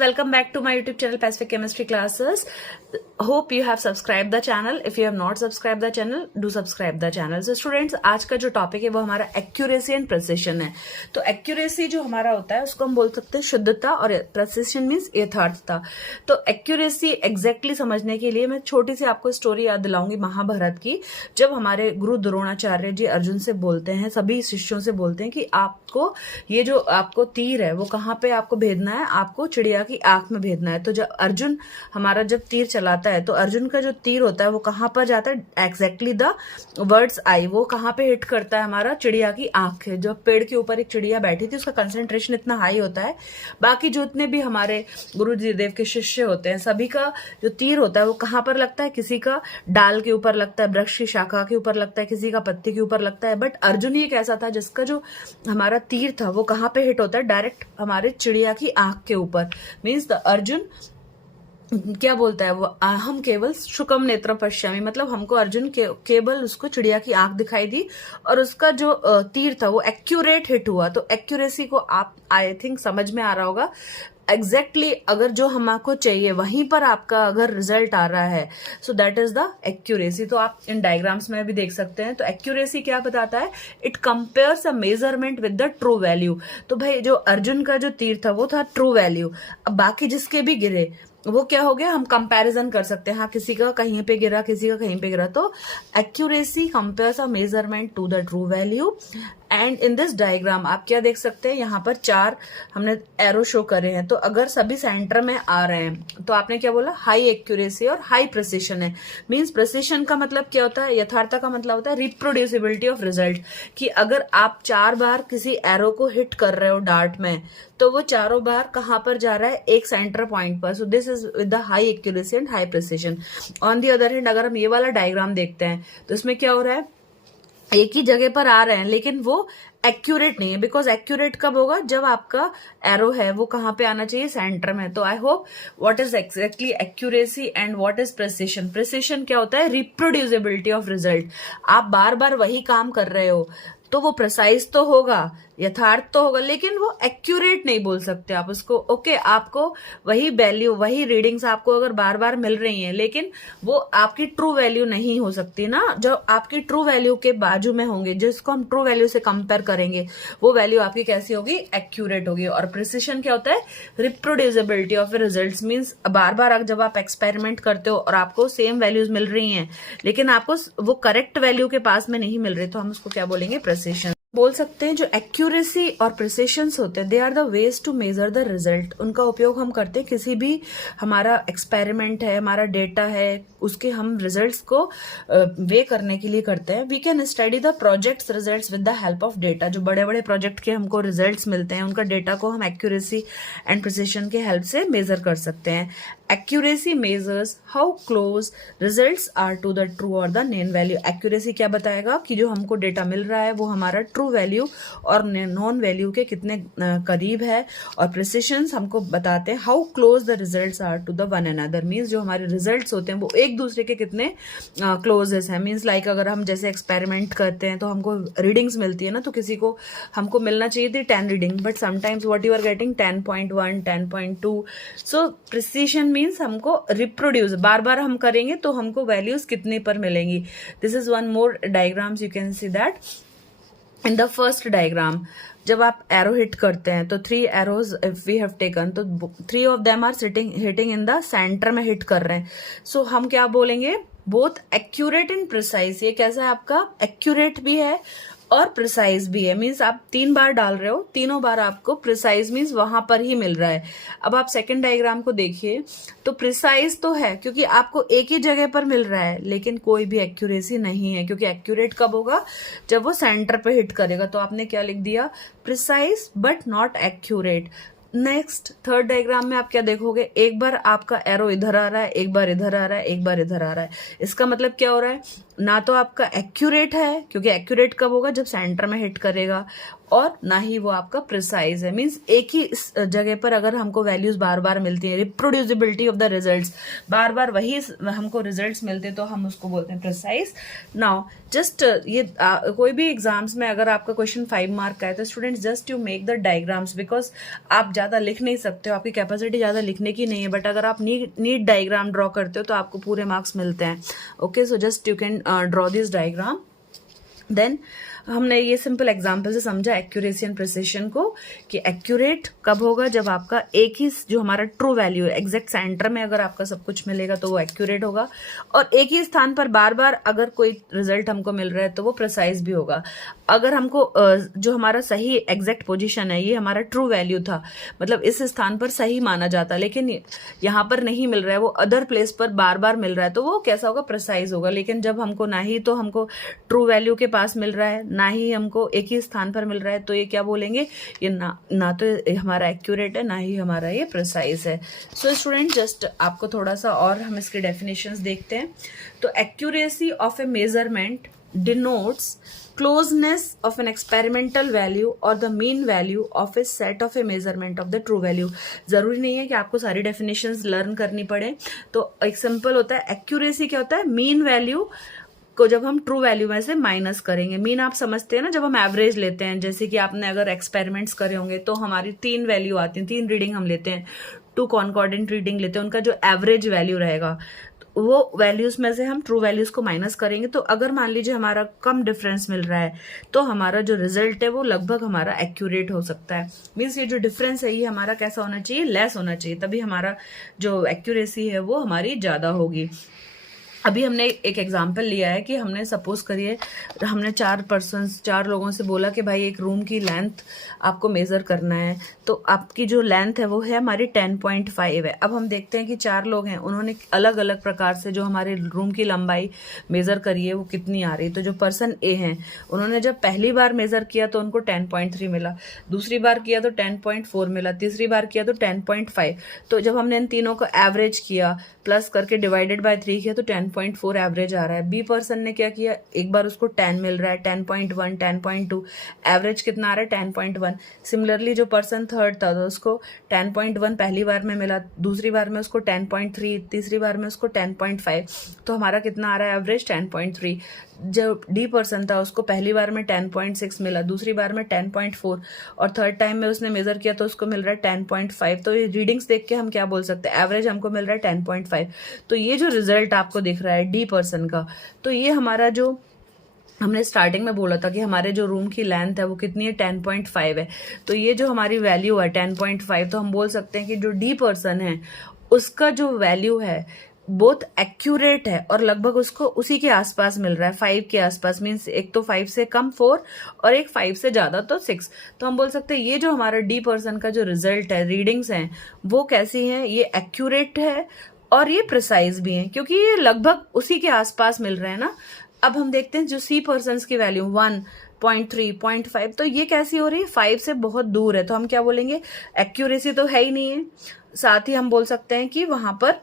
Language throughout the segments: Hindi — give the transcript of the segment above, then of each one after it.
welcome back to my YouTube channel Pacific Chemistry Classes. Hope you have subscribed the channel. If you have not subscribed the channel, do subscribe the channel. So students, आज का जो टॉपिक है वो हमारा एक्यूरेसी एंड प्रिसिशन है. तो एक्यूरेसी जो हमारा होता है उसको हम बोल सकते हैं शुद्धता और प्रिसिशन मीन्स यथार्थता. तो एक्यूरेसी एग्जैक्टली समझने के लिए मैं छोटी सी आपको स्टोरी याद दिलाऊंगी महाभारत की. जब हमारे गुरु द्रोणाचार्य जी अर्जुन से बोलते हैं, सभी शिष्यों से बोलते हैं कि आपको ये जो आपको तीर है वो कहाँ पे आपको भेजना है, आपको चिड़िया की आंख में भेजना है. तो जब अर्जुन हमारा जब तीर चलाता है तो अर्जुन का जो तीर होता है वो कहाँ पर जाता है, एग्जैक्टली द वर्ड्स आई, वो कहाँ पे हिट करता है हमारा चिड़िया की आंख. जो पेड़ के ऊपर एक चिड़िया बैठी थी उसका कंसंट्रेशन इतना हाई होता है, बाकी जितने भी हमारे गुरु जी देव के शिष्य होते हैं सभी का जो तीर होता है वो कहाँ पर लगता है, किसी का डाल के ऊपर लगता है, वृक्ष की शाखा के ऊपर लगता है, किसी का पत्ती के ऊपर लगता है. बट अर्जुन ही एक ऐसा था जिसका जो हमारा तीर था वो कहाँ पे हिट होता है, डायरेक्ट हमारे चिड़िया की आंख के ऊपर. मीन्स द अर्जुन क्या बोलता है वो, हम केवल शुकम नेत्र पश्यामी, मतलब हमको अर्जुन केवल उसको चिड़िया की आंख दिखाई दी और उसका जो तीर था वो एक्यूरेट हिट हुआ. तो एक्यूरेसी को आप आई थिंक समझ में आ रहा होगा. एग्जैक्टली अगर जो हमको चाहिए वहीं पर आपका अगर रिजल्ट आ रहा है, so that is the accuracy. तो आप इन डायग्राम्स में भी देख सकते हैं. तो एक्यूरेसी क्या बताता है, it compares a measurement with the true value. तो भाई जो अर्जुन का जो तीर था वो था ट्रू वैल्यू. अब बाकी जिसके भी गिरे वो क्या हो गया, हम कंपैरिजन कर सकते हैं. हाँ, किसी का कहीं पे गिरा, किसी का कहीं पे गिरा. तो accuracy compares a measurement to the true value. And in this diagram आप क्या देख सकते हैं, यहाँ पर 4 हमने एरो शो करे हैं. तो अगर सभी सेंटर में आ रहे हैं तो आपने क्या बोला, हाई एक्यूरेसी और हाई प्रिसिशन है. मींस प्रिसिशन का मतलब क्या होता है, यथार्थता का मतलब होता है रिप्रोड्यूसिबिलिटी ऑफ रिजल्ट. कि अगर आप 4 बार किसी एरो को हिट कर रहे हो डार्ट में तो वो चारों बार कहां पर जा रहा है, एक सेंटर पॉइंट पर. So this is with the high accuracy and high precision. On the other hand अगर हम ये वाला डायग्राम देखते हैं तो इसमें क्या हो रहा है, एक ही जगह पर आ रहे हैं लेकिन वो एक्यूरेट नहीं है. बिकॉज एक्यूरेट कब होगा, जब आपका एरो है वो कहाँ पे आना चाहिए, सेंटर में. तो I hope what is exactly accuracy and what is precision. Precision क्या होता है, रिप्रोड्यूसिबिलिटी ऑफ रिजल्ट. आप बार बार वही काम कर रहे हो तो वो प्रिसाइज तो होगा, यथार्थ तो होगा, लेकिन वो एक्यूरेट नहीं बोल सकते आप उसको. ओके, आपको वही वैल्यू, वही रीडिंग्स आपको अगर बार बार मिल रही हैं लेकिन वो आपकी ट्रू वैल्यू नहीं हो सकती ना. जो आपकी ट्रू वैल्यू के बाजू में होंगे, जिसको हम ट्रू वैल्यू से कंपेयर करेंगे, वो वैल्यू आपकी कैसी होगी, एक्यूरेट होगी. और प्रिसिशन क्या होता है, रिप्रोड्यूसिबिलिटी ऑफ रिजल्ट्स. मींस बार बार जब आप एक्सपेरिमेंट करते हो और आपको सेम वैल्यूज मिल रही हैं लेकिन आपको वो करेक्ट वैल्यू के पास में नहीं मिल रही, तो हम उसको क्या बोलेंगे, प्रिसिशन बोल सकते हैं. जो एक्यूरेसी और प्रिसिशंस होते हैं, they are the ways to measure the result. उनका उपयोग हम करते हैं किसी भी हमारा एक्सपेरिमेंट है, हमारा डेटा है, उसके हम रिजल्ट्स को वे करने के लिए करते हैं. We can study the projects results with the help of data. जो बड़े बड़े प्रोजेक्ट के हमको रिजल्ट्स मिलते हैं उनका डेटा को हम एक्यूरेसी एंड प्रिसिशन के हेल्प से मेजर कर सकते हैं. Accuracy measures how close results are to the true और द नॉन वैल्यू. एक्यूरेसी क्या बताएगा कि जो हमको डेटा मिल रहा है वो हमारा ट्रू वैल्यू और नॉन वैल्यू के कितने करीब है. और प्रिसिशंस हमको बताते हैं how close the results are to the one another. Means जो हमारे रिजल्ट्स होते हैं वो एक दूसरे के कितने क्लोजेस हैं. मीन्स लाइक अगर हम जैसे एक्सपेरिमेंट करते हैं तो हमको रीडिंग्स मिलती है ना, तो किसी को हमको मिलना चाहिए थी 10 reading, but sometimes what you are getting 10.1, 10.2. So precision means हमको रिप्रोड्यूस बार बार हम करेंगे तो हमको वैल्यूज कितने पर मिलेंगी. This is one more diagrams, you can see that in the first diagram. जब आप एरो हिट करते हैं तो 3 arrows if we have taken, तो 3 of them are hitting in the centre में हिट कर रहे हैं. सो हम क्या बोलेंगे, बोथ एक्यूरेट एंड प्रिसाइज. ये कैसा है आपका, एक्यूरेट भी है और प्रिसाइज भी है. मीन्स आप 3 बार डाल रहे हो, तीनों बार आपको प्रिसाइज मीन्स वहां पर ही मिल रहा है. अब आप सेकंड डायग्राम को देखिए तो प्रिसाइज तो है क्योंकि आपको एक ही जगह पर मिल रहा है लेकिन कोई भी एक्यूरेसी नहीं है. क्योंकि एक्यूरेट कब होगा, जब वो सेंटर पे हिट करेगा. तो आपने क्या लिख दिया, precise but not accurate. Next third diagram में आप क्या देखोगे, एक बार आपका एरो इधर आ रहा है, एक बार इधर आ रहा है, एक बार इधर आ रहा है. इसका मतलब क्या हो रहा है, ना तो आपका एक्यूरेट है, क्योंकि एक्यूरेट कब होगा, जब सेंटर में हिट करेगा, और ना ही वो आपका प्रिसाइज है। मींस एक ही जगह पर अगर हमको वैल्यूज बार बार मिलती हैं, रिप्रोड्यूसिबिलिटी ऑफ द रिजल्ट्स, बार बार वही हमको रिजल्ट्स मिलते हैं, तो हम उसको बोलते हैं प्रिसाइज। नाउ जस्ट ये कोई भी एग्जाम्स में अगर आपका क्वेश्चन 5 मार्क का है तो students just you make the diagrams, because आप ज़्यादा लिख नहीं सकते हो, आपकी कैपेसिटी ज़्यादा लिखने की नहीं है, बट अगर आप नीट डायग्राम ड्रॉ करते हो तो आपको पूरे मार्क्स मिलते हैं। Okay, so just you can draw this diagram. Then हमने ये सिंपल एग्जांपल से समझा एक्यूरेसी एंड प्रिसिशन को, कि एक्यूरेट कब होगा, जब आपका एक ही जो हमारा ट्रू वैल्यू है, एग्जैक्ट सेंटर में अगर आपका सब कुछ मिलेगा तो वो एक्यूरेट होगा, और एक ही स्थान पर बार बार अगर कोई रिजल्ट हमको मिल रहा है तो वो प्रिसाइज भी होगा। अगर हमको जो हमारा सही एग्जैक्ट पोजीशन है, ये हमारा ट्रू वैल्यू था, मतलब इस स्थान पर सही माना जाता, लेकिन यहाँ पर नहीं मिल रहा है, वो अदर प्लेस पर बार बार मिल रहा है, तो वो कैसा होगा, प्रिसाइज होगा। लेकिन जब हमको ना ही तो हमको ट्रू वैल्यू के पास मिल रहा है, ना ही हमको एक ही स्थान पर मिल रहा है, तो ये क्या बोलेंगे, ये ना तो हमारा एक्यूरेट है, ना ही हमारा ये प्रिसाइज है। सो स्टूडेंट जस्ट आपको थोड़ा सा और हम इसके डेफिनेशंस देखते हैं। तो accuracy of A measurement denotes closeness of an experimental value or the mean value of a set of a measurement of the true value। जरूरी नहीं है कि आपको सारी डेफिनेशंस लर्न करनी पड़े, तो एक सिंपल होता है, एक्यूरेसी क्या होता है, मीन वैल्यू को जब हम ट्रू वैल्यू में से माइनस करेंगे। मीन आप समझते हैं ना, जब हम एवरेज लेते हैं, जैसे कि आपने अगर एक्सपेरिमेंट्स करे होंगे तो हमारी 3 वैल्यू आती हैं, 3 रीडिंग हम लेते हैं, 2 कॉन्कॉर्डेंट रीडिंग लेते हैं, उनका जो एवरेज वैल्यू रहेगा वो वैल्यूज में से हम ट्रू वैल्यूज को माइनस करेंगे। तो अगर मान लीजिए हमारा कम डिफरेंस मिल रहा है तो हमारा जो रिजल्ट है वो लगभग हमारा एक्यूरेट हो सकता है। मीन्स ये जो डिफरेंस है ये हमारा कैसा होना चाहिए, लेस होना चाहिए, तभी हमारा जो एक्यूरेसी है वो हमारी ज्यादा होगी। अभी हमने एक एग्जाम्पल लिया है कि हमने सपोज करिए हमने 4 लोगों से बोला कि भाई एक रूम की लेंथ आपको मेज़र करना है, तो आपकी जो लेंथ है वो है हमारी 10.5 है। अब हम देखते हैं कि 4 लोग हैं, उन्होंने अलग अलग प्रकार से जो हमारे रूम की लंबाई मेज़र करी है वो कितनी आ रही है। तो जो पर्सन ए हैं उन्होंने जब पहली बार मेज़र किया तो उनको 10.3 मिला, दूसरी बार किया तो 10.4 मिला, तीसरी बार किया तो 10.5। तो जब हमने इन तीनों को एवरेज किया, प्लस करके डिवाइडेड बाय 3 किया तो 10.4 एवरेज आ रहा है। बी पर्सन ने क्या किया, एक बार उसको 10 मिल रहा है, 10.1, 10.2, एवरेज कितना आ रहा है 10.1। सिमिलरली जो पर्सन थर्ड था तो उसको 10.1 पहली बार में मिला, दूसरी बार में उसको 10.3, तीसरी बार में उसको 10.5, तो हमारा कितना आ रहा है एवरेज 10.3। जो डी पर्सन था उसको पहली बार में 10.6 मिला, दूसरी बार में 10.4, और थर्ड टाइम में उसने मेजर किया तो उसको मिल रहा है 10.5। तो ये रीडिंग्स देख के हम क्या बोल सकते हैं, एवरेज हमको मिल रहा है 10.5। तो ये जो रिजल्ट आपको दिख रहा है डी पर्सन का, तो ये हमारा जो हमने स्टार्टिंग में बोला था कि हमारे जो रूम की लेंथ है वो कितनी है 10.5 है, तो ये जो हमारी वैल्यू है 10.5, तो हम बोल सकते हैं कि जो डी पर्सन है उसका जो वैल्यू है बहुत एक्यूरेट है और लगभग उसको उसी के आसपास मिल रहा है, 5 के आसपास। मीन्स एक तो 5 से कम 4 और एक 5 से ज्यादा तो 6। तो हम बोल सकते हैं ये जो हमारा डी पर्सन का जो रिजल्ट है, रीडिंग्स हैं, वो कैसी हैं, ये एक्यूरेट है और ये प्रिसाइज भी है, क्योंकि ये लगभग उसी के आसपास मिल रहे हैं ना। अब हम देखते हैं जो सी पर्सन की वैल्यू 1.3, 0.5, तो ये कैसी हो रही है, 5 से बहुत दूर है, तो हम क्या बोलेंगे, एक्यूरेसी तो है ही नहीं है। साथ ही हम बोल सकते हैं कि वहां पर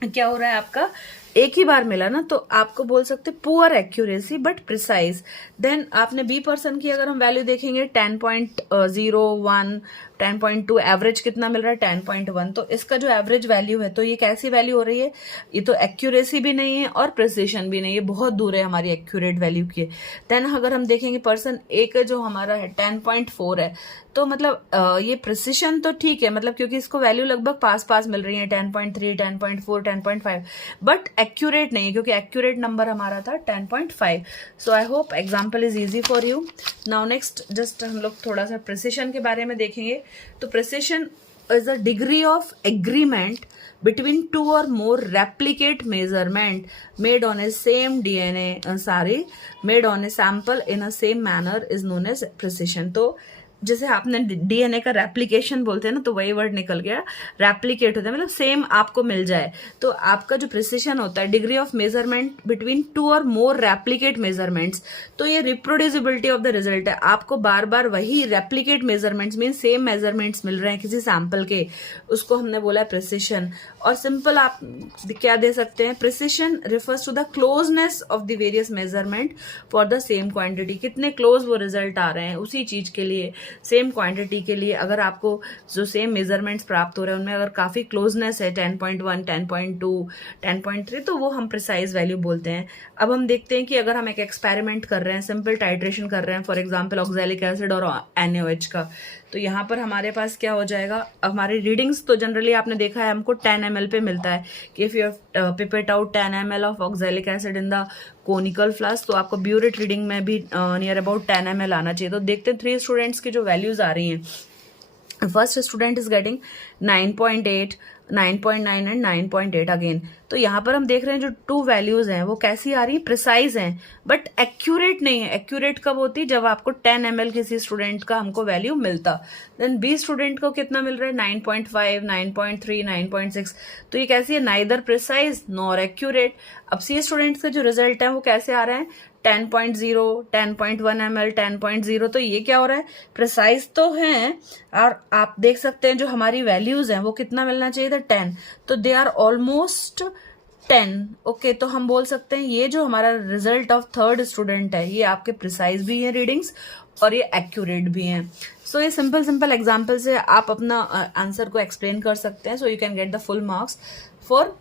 क्या हो रहा है, आपका एक ही बार मिला ना, तो आपको बोल सकते poor accuracy but precise. Then आपने बी पर्सन की अगर हम वैल्यू देखेंगे 10.01, 10.2, एवरेज कितना मिल रहा है 10.1, तो इसका जो एवरेज वैल्यू है तो ये कैसी वैल्यू हो रही है, ये तो एक्यूरेसी भी नहीं है और प्रिसिशन भी नहीं है, बहुत दूर है हमारी एक्यूरेट वैल्यू की। देन अगर हम देखेंगे पर्सन ए का जो हमारा है 10.4 है, तो मतलब ये प्रिसिशन तो ठीक है, मतलब क्योंकि इसको वैल्यू लगभग पास पास मिल रही है 10.3, 10.4, 10.5, बट एक्यूरेट नहीं है क्योंकि एक्यूरेट नंबर हमारा था 10.5। So I hope example is easy for you. Now next just हम लोग थोड़ा सा प्रिसिशन के बारे में देखेंगे। तो precision is a degree of agreement between 2 or more replicate measurement made on a same made on a sample in a same manner is known as precision। तो जैसे आपने डीएनए का रेप्लिकेशन बोलते हैं ना, तो वही वर्ड निकल गया, रेप्लिकेट होता है, मतलब सेम आपको मिल जाए। तो आपका जो प्रिसिशन होता है, डिग्री ऑफ मेजरमेंट बिटवीन 2 और मोर रेप्लिकेट मेजरमेंट्स, तो ये रिप्रोड्यूसिबिलिटी ऑफ द रिजल्ट है। आपको बार बार वही replicate measurements mean same measurements मिल रहे हैं किसी सैंपल के, उसको हमने बोला है प्रिसिशन। और सिंपल आप क्या दे सकते हैं, precision refers to the closeness of the various measurement for the same quantity, कितने क्लोज वो रिजल्ट आ रहे हैं उसी चीज के लिए, सेम क्वांटिटी के लिए। अगर आपको जो सेम मेजरमेंट्स प्राप्त हो रहे हैं उनमें अगर काफी क्लोजनेस है 10.1, 10.2, 10.3, तो वो हम प्रिसाइज वैल्यू बोलते हैं। अब हम देखते हैं कि अगर हम एक एक्सपेरिमेंट कर रहे हैं, सिंपल टाइट्रेशन कर रहे हैं, फॉर एग्जाम्पल ऑक्सैलिक एसिड और NaOH का, तो यहाँ पर हमारे पास क्या हो जाएगा, हमारी रीडिंग्स तो जनरली आपने देखा है हमको 10 ml पे मिलता है कि if you pipette out 10 ml of oxalic acid in the conical flask, तो आपको ब्यूरेट रीडिंग में भी नियर अबाउट 10 ml आना चाहिए। तो देखते हैं 3 स्टूडेंट्स की जो वैल्यूज आ रही हैं। First student is getting 9.8, 9.9 and 9.8 again. तो यहाँ पर हम देख रहे हैं जो 2 वैल्यूज हैं वो कैसी आ रही है, प्रिसाइज हैं बट एक्यूरेट नहीं है। एक्यूरेट कब होती है, जब आपको 10 ml किसी स्टूडेंट का हमको वैल्यू मिलता। देन बी स्टूडेंट को कितना मिल रहा है, 9.5, 9.3, 9.6। तो ये कैसी है, नाइदर प्रिसाइज नॉर एक्यूरेट। अब सी स्टूडेंट्स के जो रिजल्ट है वो कैसे आ रहे हैं, 10.0, 10.1 ml, 10.0। तो ये क्या हो रहा है, प्रिसाइज तो हैं, और आप देख सकते हैं जो हमारी वैल्यूज हैं वो कितना मिलना चाहिए था, 10। तो दे आर ऑलमोस्ट 10। ओके, तो हम बोल सकते हैं ये जो हमारा रिजल्ट ऑफ थर्ड स्टूडेंट है, ये आपके प्रिसाइज भी हैं रीडिंग्स और ये एक्यूरेट भी हैं। सो ये सिंपल एग्जाम्पल से आप अपना आंसर को एक्सप्लेन कर सकते हैं। So you can get the full marks. For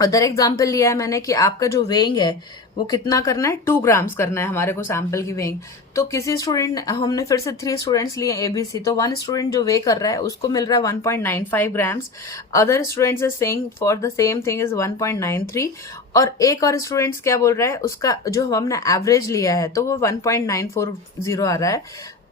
other example लिया है मैंने कि आपका जो वेइंग है वो कितना करना है, 2 ग्राम्स करना है हमारे को सैंपल की वेइंग। तो किसी स्टूडेंट, हमने फिर से 3 स्टूडेंट्स लिए ABC, तो 1 स्टूडेंट जो वे कर रहा है उसको मिल रहा है 1.95 grams. Other students is saying for the same thing is 1.93, और एक और स्टूडेंट्स क्या बोल रहा है, उसका जो हमने एवरेज लिया है तो वो 1.940 आ रहा है।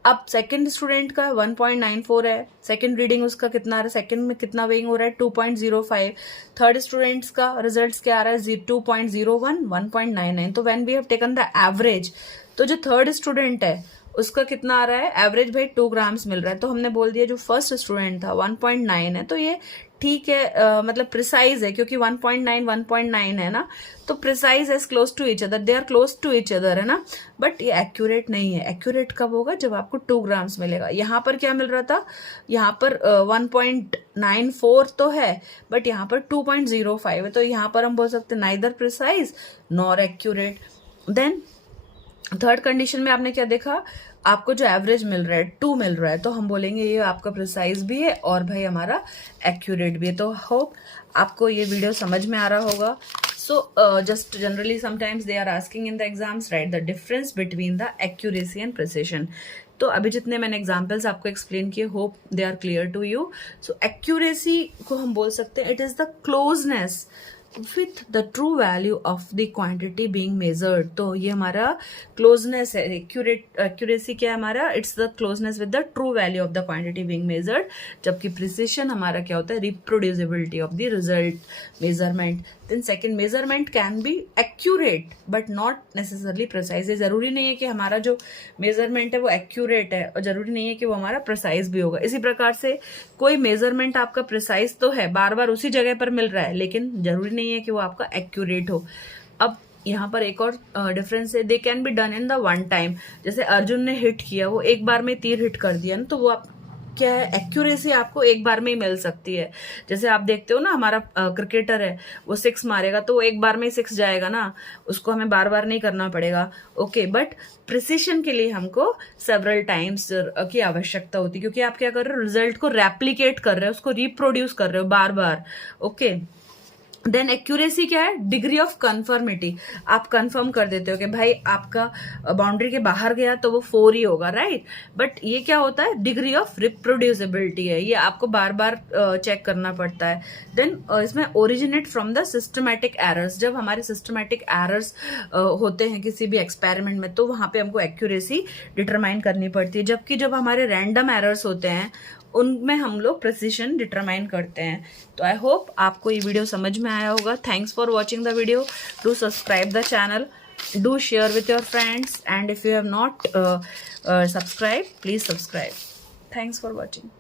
अब सेकंड स्टूडेंट का 1.94 है, सेकंड रीडिंग उसका कितना आ रहा है, सेकंड में कितना वेइंग हो रहा है, 2.05। थर्ड स्टूडेंट्स का रिजल्ट्स क्या आ रहा है, 2.01, 1.99। तो when we have taken the average, तो जो थर्ड स्टूडेंट है उसका कितना आ रहा है, एवरेज भाई 2 ग्राम्स मिल रहा है। तो हमने बोल दिया जो फर्स्ट स्टूडेंट था 1.9 है, तो ये ठीक है, मतलब प्रिसाइज है, क्योंकि 1.9 1.9 है ना, तो precise as close to each other, they are close to each other, है ना। बट ये एक्यूरेट नहीं है। एक्यूरेट कब होगा, जब आपको 2 ग्राम्स मिलेगा। यहाँ पर क्या मिल रहा था, यहाँ पर 1.94 तो है बट यहाँ पर 2.05 है, तो यहाँ पर हम बोल सकते हैं neither precise nor accurate. Then third condition में आपने क्या देखा, आपको जो एवरेज मिल रहा है 2 मिल रहा है, तो हम बोलेंगे ये आपका प्रिसाइज भी है और भाई हमारा एक्यूरेट भी है। तो होप आपको ये वीडियो समझ में आ रहा होगा। So just generally sometimes they are asking in the exams, write the difference between the accuracy and precision. तो अभी जितने मैंने एग्जाम्पल्स आपको एक्सप्लेन किए, hope they are clear to you. So accuracy को हम बोल सकते हैं it is the closeness with the true value of the quantity being measured। तो ये हमारा क्लोजनेस है। एक्यूरेसी क्या है हमारा, it's the closeness with the true value of the quantity being measured. जबकि प्रिसिशन हमारा क्या होता है, reproducibility of the result measurement. Then second, measurement can be accurate but not necessarily precise. जरूरी नहीं है कि हमारा जो मेजरमेंट है वो एक्यूरेट है और जरूरी नहीं है कि वो हमारा प्रिसाइज भी होगा। इसी प्रकार से कोई मेजरमेंट आपका प्रिसाइज तो है, बार बार उसी जगह पर मिल रहा है, लेकिन जरूरी नहीं है कि वो आपका एक्यूरेट हो। अब यहाँ पर एक और डिफरेंस है, they can be done in the one time. जैसे अर्जुन ने हिट किया, वो एक बार में तीर हिट कर दिया ना, तो वो आप क्या है, एक्यूरेसी आपको एक बार में ही मिल सकती है। जैसे आप देखते हो ना, हमारा क्रिकेटर है, वो 6 मारेगा तो वो एक बार में 6 जाएगा ना, उसको हमें बार बार नहीं करना पड़ेगा। ओके, बट प्रिसिशन के लिए हमको सेवरल टाइम्स की आवश्यकता होती है, क्योंकि आप क्या कर रहे हो, रिजल्ट को रेप्लिकेट कर रहे हो, उसको रिप्रोड्यूस कर रहे हो बार बार। ओके, देन एक्यूरेसी क्या है, डिग्री ऑफ कंफर्मिटी। आप कंफर्म कर देते हो कि भाई आपका बाउंड्री के बाहर गया तो वो 4 ही होगा, राइट। बट ये क्या होता है, डिग्री ऑफ रिप्रोड्यूसिबिलिटी है, ये आपको बार बार चेक करना पड़ता है। देन इसमें originate from the systematic errors. जब हमारे सिस्टमैटिक एरर्स होते हैं किसी भी एक्सपेरिमेंट में, तो वहां पे हमको एक्यूरेसी डिटरमाइन करनी पड़ती है। जबकि जब हमारे रैंडम एरर्स होते हैं उनमें हम लोग प्रिसिशन डिटरमाइन करते हैं। तो आई होप आपको ये वीडियो समझ में में आया होगा. Thanks for watching the video. Do subscribe the channel. Do share with your friends, and if you have not subscribed, please subscribe. Thanks for watching.